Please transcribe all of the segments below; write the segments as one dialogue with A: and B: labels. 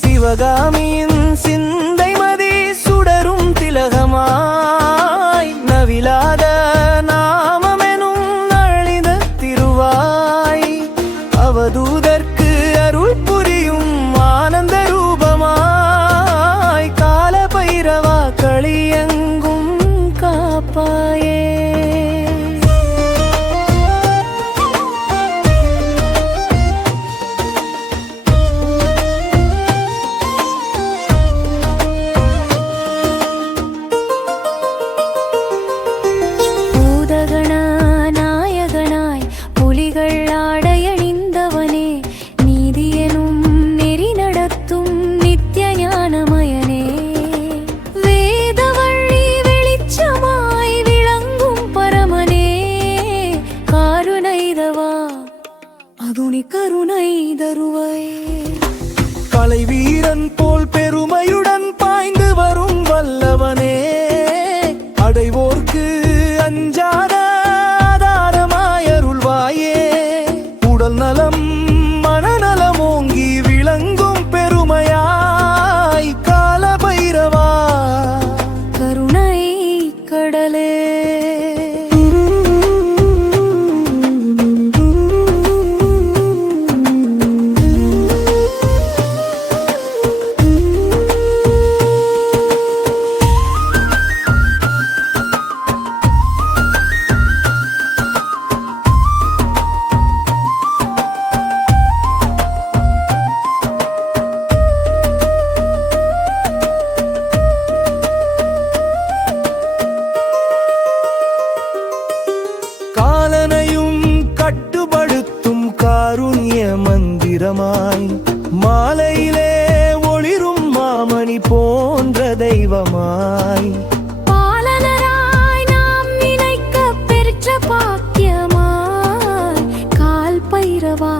A: சிவகாமியின்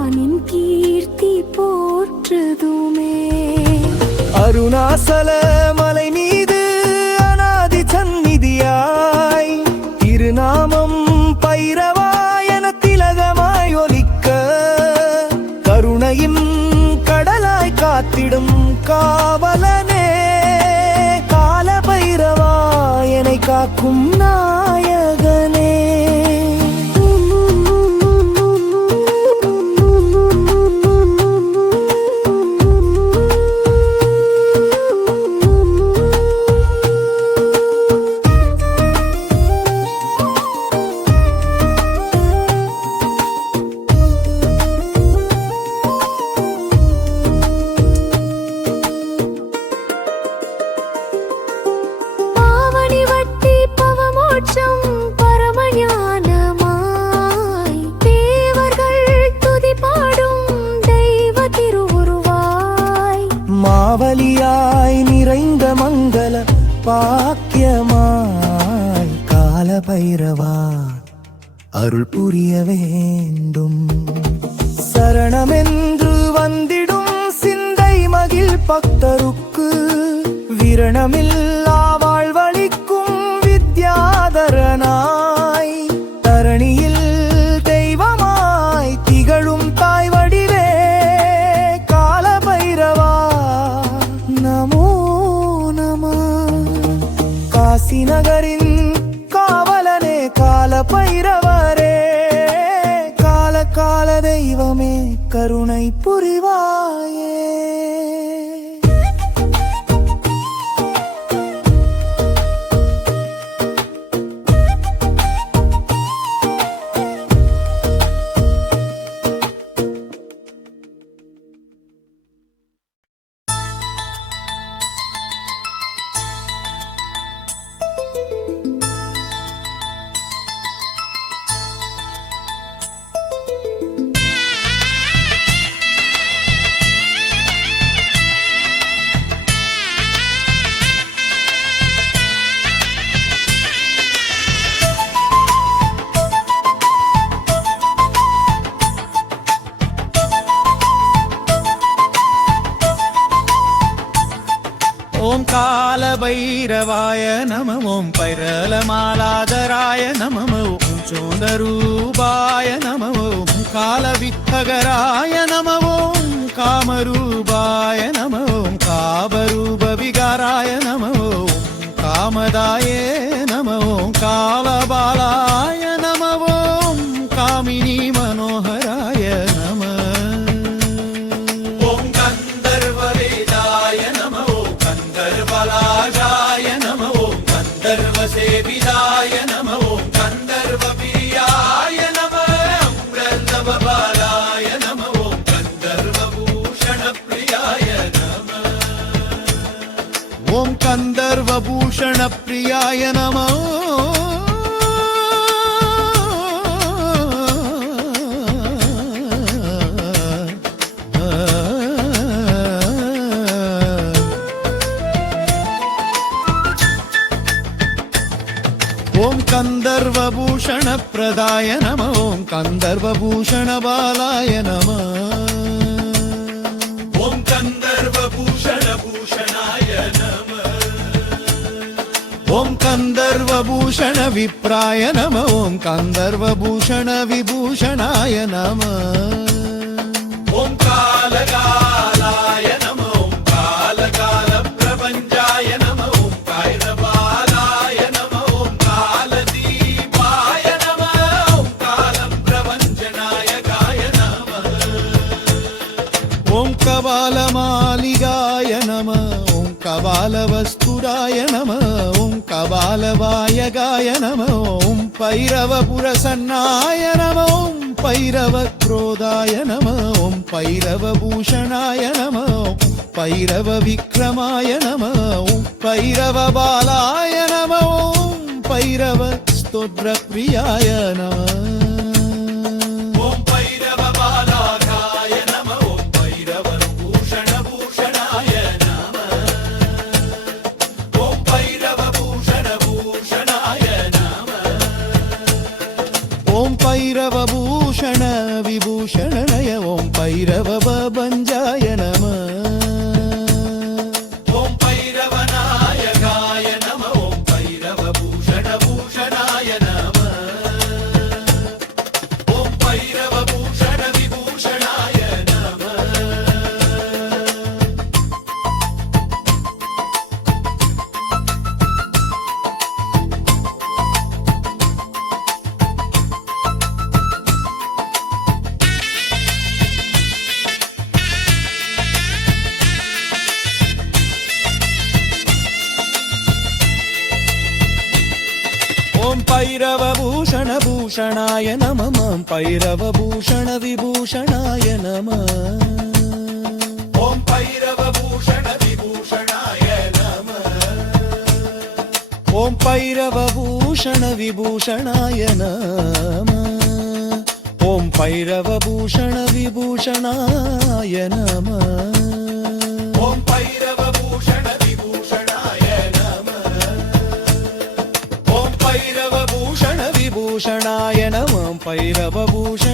B: நின் கீர்த்தி போற்றுதுமே.
A: அருணாசல மலை பாக்கியமாய் கால பைரவா அருள் புரிய வேண்டும். சரணமென்று வந்திடும் சிந்தை மகிழ் பக்தருக்கு விரணமில்லா வாழ்வழிக்கும் வித்யாதரனா మంగళమాలాధరాయ నమో చోదరూపాయ నమో కాల విత్తగరాయ నమో కామరూపాయ నమో కామరూప విగారాయ నమో కామదాయ నమో కాలబాలా
C: ஓம் கந்தர்வபூஷண பிரியாய நமோ. ஓம் கந்தர்வபூஷண பிரதாய நம. ஓம் கந்தர்வபூஷண பாலாய நமா. ஓம் கந்தர்வபூஷண விப்ராய நம ஓம் கந்தர்வபூஷண விபூஷணாய நம. कबालवायगाय नम ॐ पैरवपुरसन्नाय नम ॐ पैरवक्रोधाय नम ॐ पैरवभूषणाय नम ॐ पैरवविक्रमाय नम ॐ पैरवबालाय नम ॐ पैरवस्तोत्रप्रियाय नमः பைரவ பூஷண
D: விபூஷண நய ஓம் பைரவ பஞ்சாய நம. பூஷண பூஷணாய நமமாம். பைரவ பூஷண விபூஷணாய நம. ஓம் பைரவ பூஷண விபூஷணாய நம. ஓம் பைரவ பூஷண விபூஷணாய நம. ஓம் பைரவ பூஷண விபூஷணாய நம. नमः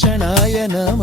C: ஷணாய நம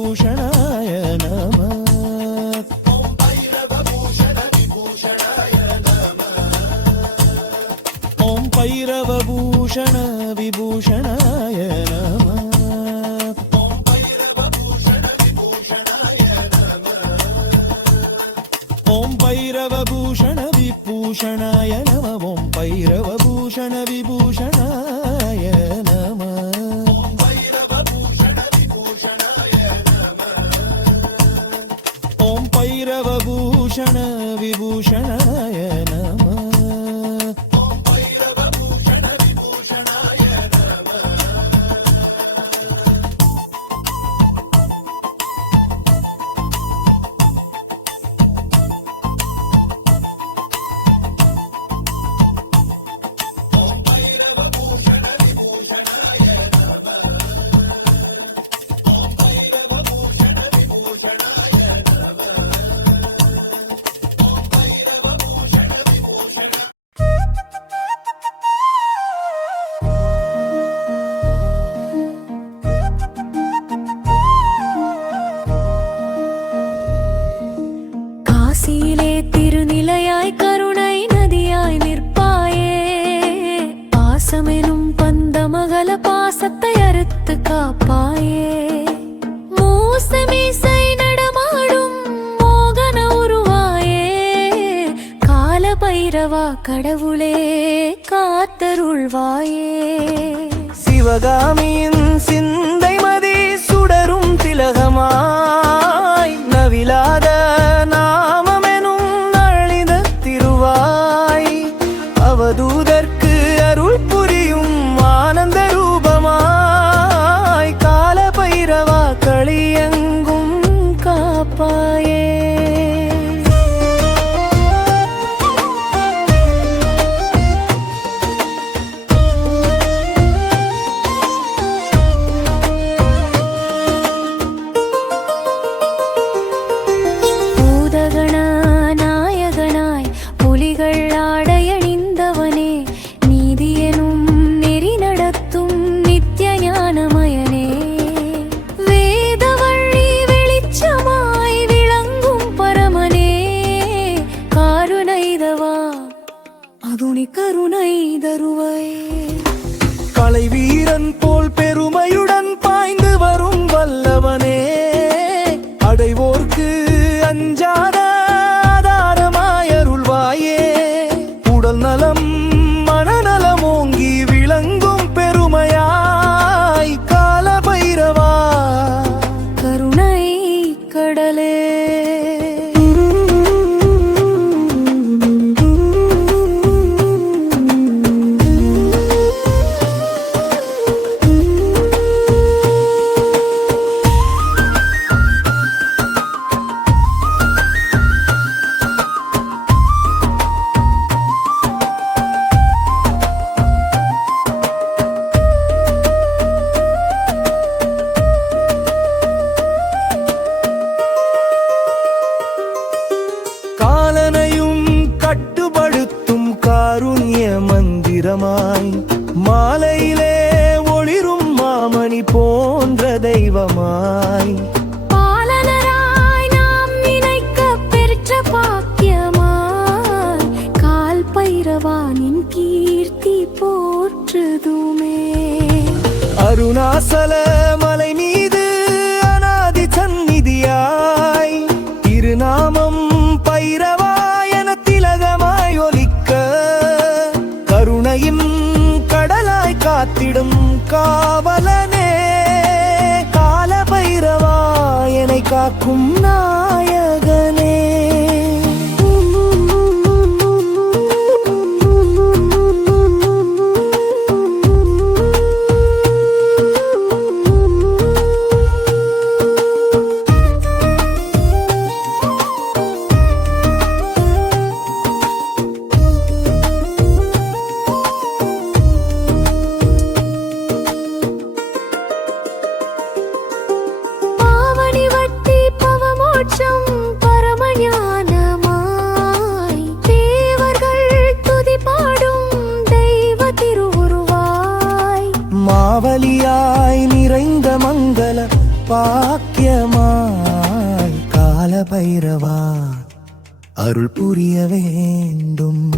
C: ಭೂಷಣ கடவுளே காத்தருள்வாயே.
A: சிவகாமியின்
C: கனி கருணை தருவை
A: கலை வீரன் போல் பெருமையுடன் பாய்ந்து வரும் வல்லவனே. தெய்வமாய்
C: பாலனராய் நாம்
A: நினைக்க பெற்ற பாக்கியமாய். கால் பைரவானின் கீர்த்தி போற்றுதுமே. அருணாசல നടക്കും നായ. அருள் புரிய வேண்டும்.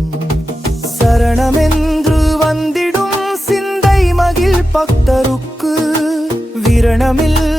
A: சரணமென்று வந்திடும் சிந்தை மகிழ் பக்தருக்கு விரணமில்லை